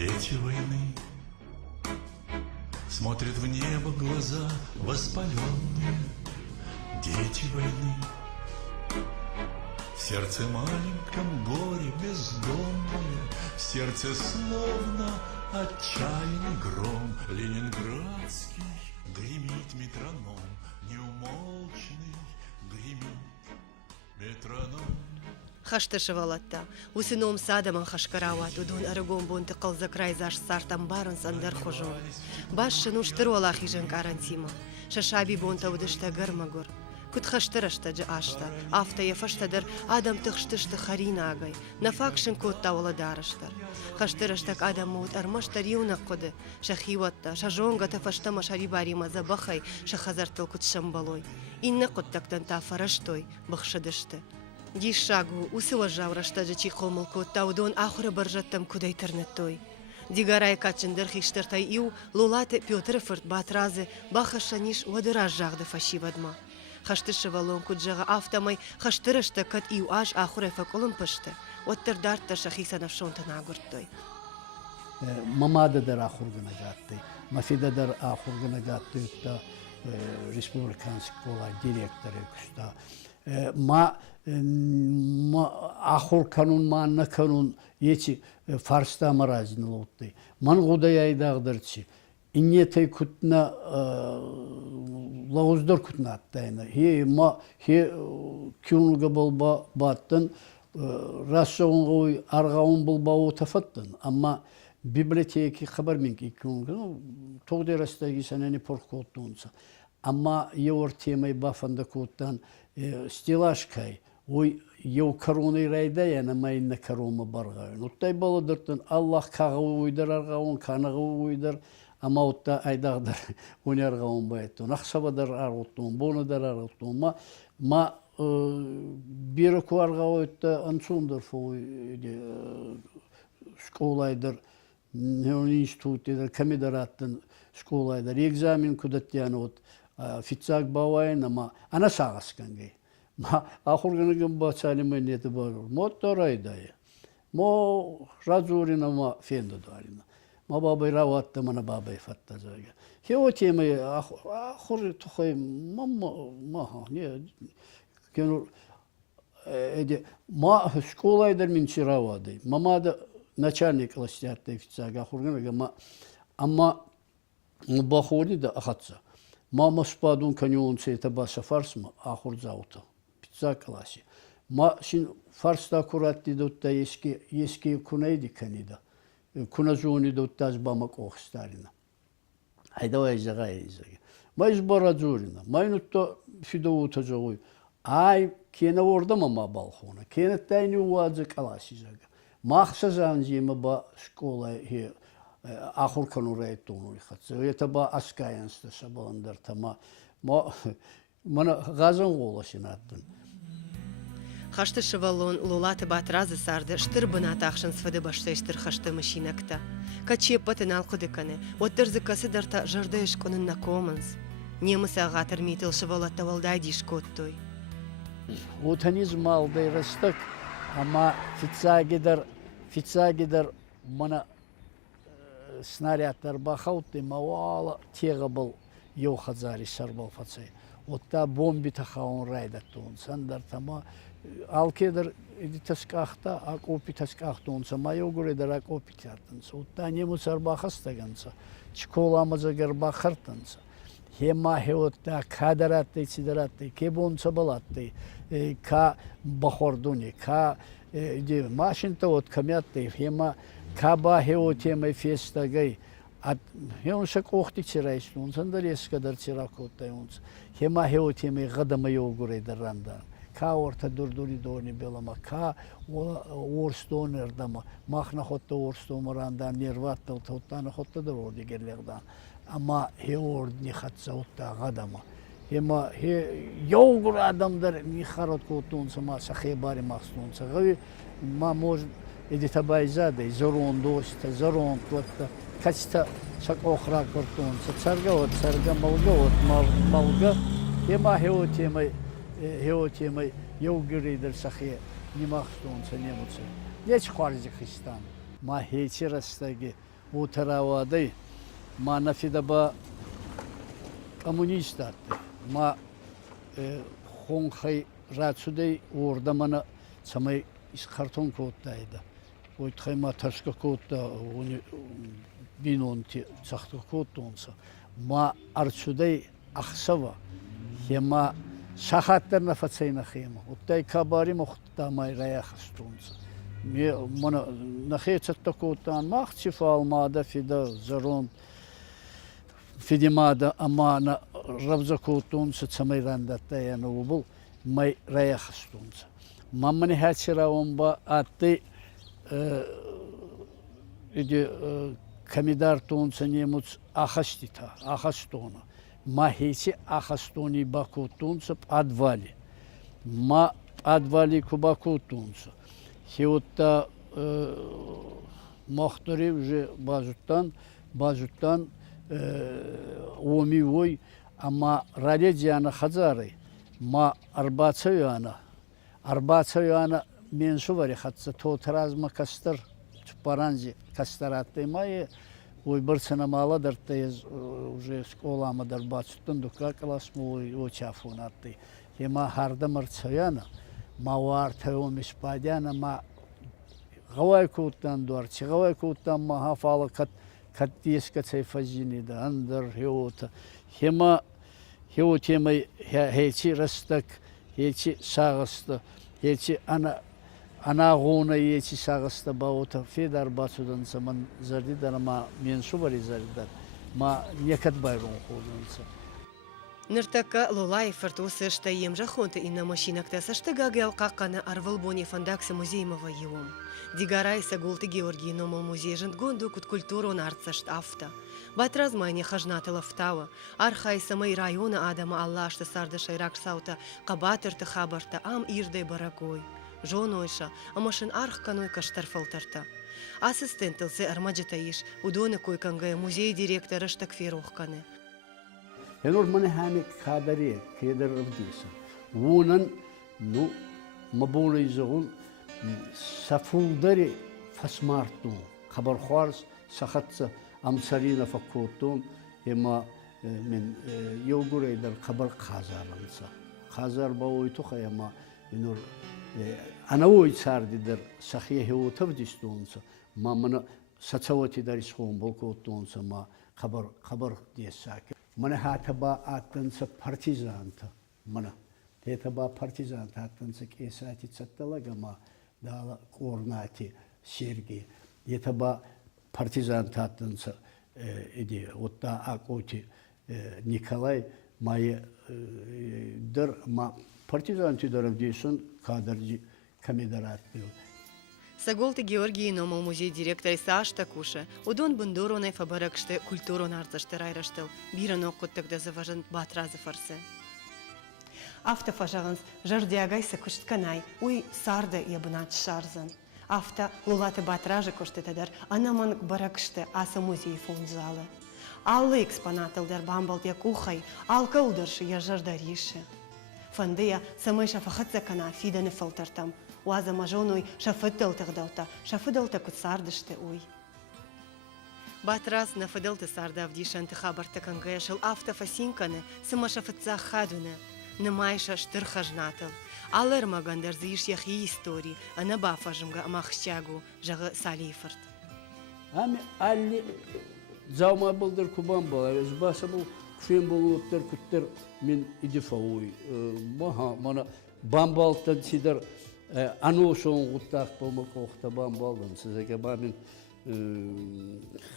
Дети войны смотрят в небо глаза воспаленные. Дети войны в сердце маленьком горе бездомное, в сердце словно отчаянный гром. Ленинградский гремит метроном, неумолчный гремит метроном. خشتش ولتا وسنوم سادة من خشكراوات ودون أرقوم بونتقل ذكراي زاش صارتم بارن سندر خجون باش شنوش ترولا خيجن كارنتيما ششابي بونتا ودشتا قرمقر كنت خشترشتا جاشتا آفتا يفشتا در آدم تخشتشتا خرينا آغاي نفاكشن كوتا ولا دارشتر خشترشتاك آدم موت أرمشتا ريونا قد شخيوتا شجونغا تفشتا مشاري باري مزا بخي شخزرتل كت شمبالوي إن قدتك دنتا فرشتوي بخشدشتا دي شاغو وسوجاو رشتاجا چي قومل كوتا ودون آخر برجتم كوداي ترنتوي دي غاراي كاتشندر خيشترتاي إيو لولات بيوترفرت باترازي باخشانيش ودراج جاغد فاشي ودما خشتش والون كوجاغا آفتاماي خشترشتا كت إيو آش آخر فاكولن پشتا واتردارتا شخيصا نفشون تناغرتوي ممادا در آخر گناغاتي مفيدا در آخر گناغاتي تا республиканский колай директоры куста ما آخر канун ما канун يتي فارستا مرازين لوتي من غوداي айдагдырчы иннетай кутна лауздор кутна аттайна хе ма хе кюнга болба баттын расшонгой аргаун болба отафаттын амма библиотеки хабар минки кюнга тогдерастаги санани поркоттунса амма евор темай бафанда коттан стелашкай ой ев короной райда яна майна корома барга нуттай баладыртын аллах кага уйдар аргаун канага уйдар амма утта айдагдар уняргаун байтту нахсабадар аргуттун бонадар аргуттун ма бирок арга ойта ансундер фой школайдар институтидар камидараттын школайдар экзамен кудаттяны вот фицак бавайна ма ана сагаскангай ма ахурганаган бацалимай нети бар моторайдай мо разурина ма фендодарина ма бабай раватта мана бабай фаттазага хео темай ахур тухай ма не кену эде ма школайдар минчи равадай мамада начальник классиатта фицак ахурганага ма амма бахури да ахатса мама спадун каньон цета баса фарсма ахур заута пицца класси ма син фарста куратти дотта ески кунайди канида куназуни доттаз бама кохстарина айдавай загайзага майз баразурина майнутто фидоута жогой ай кена орда мама балхона кена тайни уазы класси зага махса занжима ба школа хе آخر کنون رایت دونوی خدشه یا تبا اسکاینست شباندر تما ما من غازن قولشی ندن خشت شوالون لولات باتراز سرده شتر بنات آخشن سفده باشتشتر خشت ماشینکتا کچی پتنال خودکنه و ترز کسی در تا جردهش کنن نکومنز نیمس آغاتر میتل شوالات تولدای دیش کتوی وطنیز مال دیرستک اما فیتساگی در من снарядтар бахаутты мавала тега был ев хазари шарбал фацай отта бомби тахаун райдаттун сандар тама алкедер идитаскахта акопи таскахтунса майогуредер акопи тартынса отта немусар бахастаганса чколамазагер бахартынса хема хеотта кадаратты сидаратты кебонса балатты ка бахордуни ка де машинта от камятты хема Каба хео темай феста гай ат хеон шак охти чирайшлун сандар ескадар чиракоттай унс хема хео темай гадама йогурай даранда ка орта дурдури дони белама ка орстон эрдама махна хотта орстомаранда нерваттал тоттана хотта дорди герлердан ама хеор ни хатса отта гадама хема хе йогур адамдар ни харат котун сама сахе бари махстун сагы ма мож иди табайзада зорон доста зорон клатта качта шак охра кортун царга вот царга малга хема хео темай йогуридер сахе ни махстун санемуца неч харзи христан ма хечерастаги وتراوادي ما نفيد با коммунистар ма хонхай рацудей ордамана самай из картон коттайда ой тхайма ташка котта бинонти цахта коттонса ма арцудей ахсава хема шахаттар нафацайна хема оттай кабари мохта май раяхстонса ми мона нахецатта коттан махчиф алмада фида зарон فيديمادا أمانة ربزة كوتون ستسميران داتا ينوبل ماي رايخستون ما مني هاتشرا ومبا آتي إدي كميدار تون سنيموت آخشتيتا آخشتونا ما هيتي آخشتوني باكوتون سب أدوالي ما أدوالي كوباكوتون هيوتا مختاري وجه بازوتان ومي أما راليجيانا خزاري ما أربعة من سواري خدسة توتراز ما كستر بارانجي كستراتي ما ويبرسنا مالا درتيز уже школа ма дарбацтан дука класс мой очафунатти ема харда марцаяна ма вартао миспадяна ма гавай кутан дуарчи гавай кутан ма хафала كتيسك تفجيني ده أندر هيوتا هما هيوتي ما هيتي رستك هيتي ساغست هيتي أنا غونا هيتي ساغست باوتا في درباتودن زمن زردي ده ما منسوبري زردي ما نيكت بايرون خودنسا نرتكا لولاي فرتوس اشتا يمجا خونت إن ماشينك تساشتا غاقيال قاقانا أرвал бонي фандакса музеймова يوم ديغاراي ساقولت Георгий номал музей жентгонду кут культуру нарцашт афта. Батраз майне хажната лафтава, архай самай района адама аллашта сарда шайрак саута, кабатырта хабарта ам ирдай барагой. Жонойша, амашин арх каной каштар фалтарта. Ассистентылсы армаджатаиш, удона кой кангая музей директора штакфирохкане. هنور من هاني خادرية كيدر رديسا وونن نو مبولي زغون سفولدري فسمارتو خبر خوارس سخطس أمسرينا فكوتون إما من يوغوري در خبر خازارنسا خازار باويتو خيما نور أنا ويت ساردي در سخيه هو تفديستونسا ما من ساتسوتي در سخون بوكوتونسا ما خبر ديساك من هاتبا آتنسا partizanta mana tetaba partizanta آتنسا كيساتي تسطلغا ما دالا كورناتي سيرجي يتبا partizanta آتنسا إدي وطا أكوتي نيكولاي ماي در ما partizanti дорогдейсон кадржи камедарат бил Саголти Георгий номал музей директор Сашта Куша, удон бандуронай фабаракште культуру нарцаште райраштел, биран окуттак да заважан батразы фарсе. Афта фажаганс жардиагайса куштканай, уй сарда ябынат шарзан. Афта лулаты батражы куштетадар, анаман баракште аса музей фунзалы. Аллы экспонатылдар бамбалтя кухай, алкалдаршы я жардарише. Фандыя самыша фахатса кана фиданы фалтартам. وازا ماجونوي شافدلت غدوتا شافدلت كنت ساردشت اوي باتراس نفدلت ساردا افديش انت خبرت كانغيش الافتا فاسينكانه سما شافتزا خادونه نمايشا شترخجناتل алер магандер зиш яхи истории она бафажымга махчагу жагы салифырт ами алли заума булдыр кубан болар өзбаса бул кфен болуттар күттер мен идифауй маха мана бамбалтан сидер أنا شون قطاق بومك وختبان بالدم سيزا كمان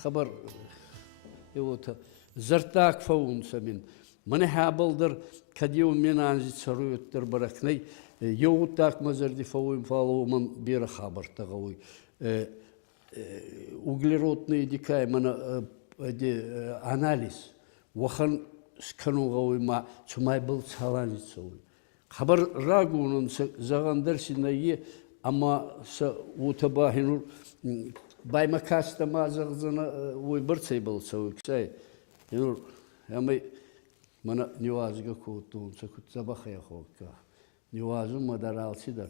خبر يوتا زرتاك فون سمين من حابلدر كديو من عنزي تسروي تربركني يوتاك مزردي فون فالو من بير خبر تغوي углеродные дикай من анализ وخن سكنو غوي ما تماي بل تسالاني تسوي خبر راغونن زغندر سيناي اما س وتباهنور باي مكاستا ما زغزنا وي برتسي بلسو كساي ينور امي منا نيوازغا كوتون سكوت زبخيا خوكا نيوازو مدارال سيدر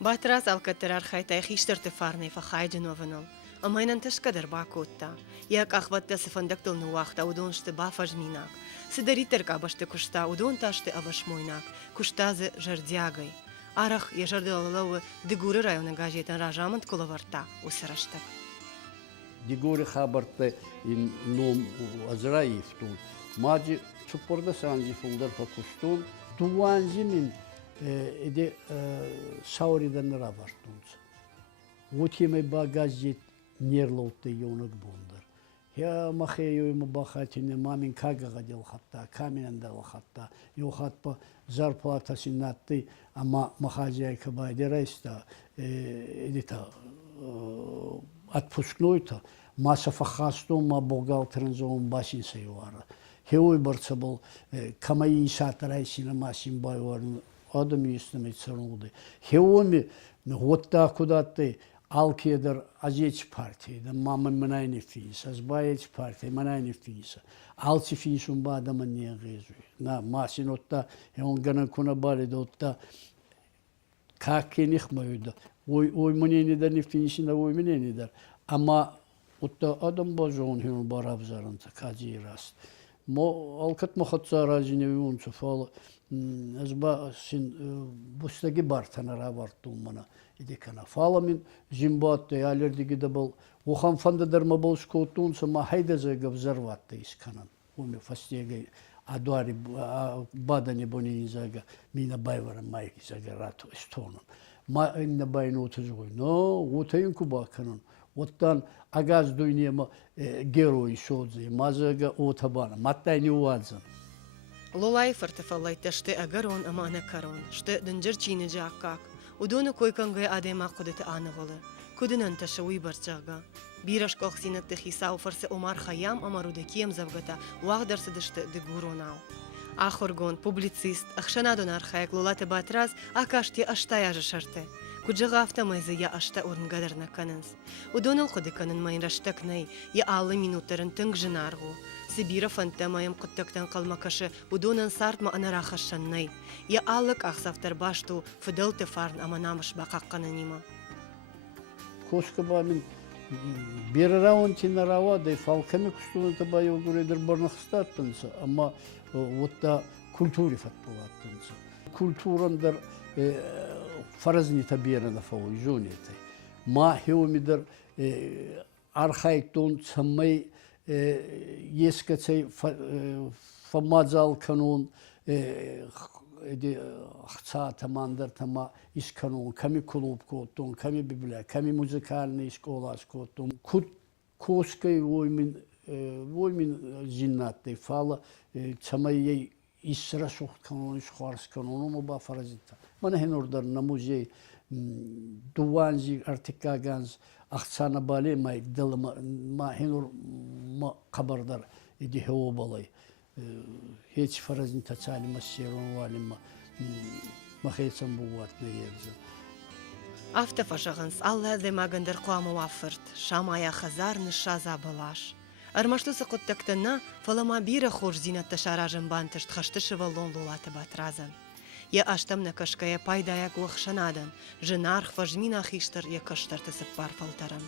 باتراس الكترار خايتا خيشتر تفارني فخايدنوفنل أمين تشكدر باكوتا يا أخوات تسفندك دل نواختا ودون شتبا فجميناك سدري تركا بشت كشتا ودون تاشت أبش مويناك كشتاز جردياغي أرخ يجرد الله دقور رايون غاجيتن راجامنت كولورتا وسرشتك ديغوري خبرت إن نوم أزرايف تون ماجي تشوبوردا سانجي فولدر فكوستون دوانجي من إدي ساوري دنرا بارتونز وتيمي باغازيت نيرلوت يونك بوندر يا مخيو مباخاتين ما من كاغا غدل خطا كامين اندل خطا يو خطبا زاربلاتا سيناتي اما مخاجاي كبايدي ريستا إديتا отпускной-то масса фахасту ма бухгалтернзон басин сейвара хеуй барцабл камаи сатарайсина масин байварн адам истемет сарулды хеуми готта кудатты алкедер азеч партии да мама менайне фис азбаеч партии менайне фис алчи фисун бадама не гезу на масинотта он гана куна бали дотта какиних маюда Oy meneni der neftinişinde oy meneni der. Ama utta adam bozun hüm barabzarın ta kaci rast. Mo alkat mohatsa razine yun çufal azba sin bustagi bartanara bartum bana idekana. Falamin zimbatte yalerdigi de bol oxan fanda derma bol skotun sama hayda zega observatte iskanan. Umi fastiyege adwari badani boni zaga mina bayvara mayki zaga rato istonun. Ma inne bayno otuzugoy. No, otayın kubakanın. Ottan agaz duyniyama geroy şodzi. Mazaga otabana. Mattayni uadzın. Лолай фартафалайта шты агарон ама ана карон, шты дынжыр чийни жаккак. Удону койканга адема кудыты анывалы. Кудынан ташауи барчага. Бираш колхсинатты хисау фарсы омар хаям амаруда кием завгата. Уагдарсы дышты дегуронау. Ахоргон, публицист, ахшанадон архаек лулаты батраз, акашти аштая жашарты. Куджага автомайзы я ашта орнгадарна канынс. Удоныл куды канын майын раштакнай, я аллы минуттарын тынг жынаргу. Сибира фантамайым куттактан калмакашы, удонын сартма анарахашаннай. Я аллык ахсафтар башту, фыдылты фарн аманамыш бақаққанынима. Koskaba min bir raun tinarava de falkami kustunu tabayi ogureder barnakstattınsa ama otta kulturi fatpulattınsa. Kulturandır farazni tabiyana favu junete. Ma heumidir arhaikton tsamay yeskatsay famazal kanun Saatamandır tama iş kanun, kami kulüp kottun, kami biblia, kami müzikalni iş kolas kottun. Koskay voymin zinnatte fala çamayı isra soht kanun, iş khars kanunu mu ba farazita. Mana hen ordar namuzey duvanzi artikagans aksana bale may dalma ma hen or ma kabardar idi hevo balay. Hiç farazin taçalima seron valima mahetsam buvat ne yerze. Afta fashagans Allah de magandar qama wafert. Shamaya khazar nishaza balash. Armashtusa quttaktana falama bira khorj zinat tasharajin bantasht khashtish valon lulata batrazan. Я аштам на кашкая пайдаяк уахшанадан, женарх важмина хиштар я каштар тасаппар фалтарам.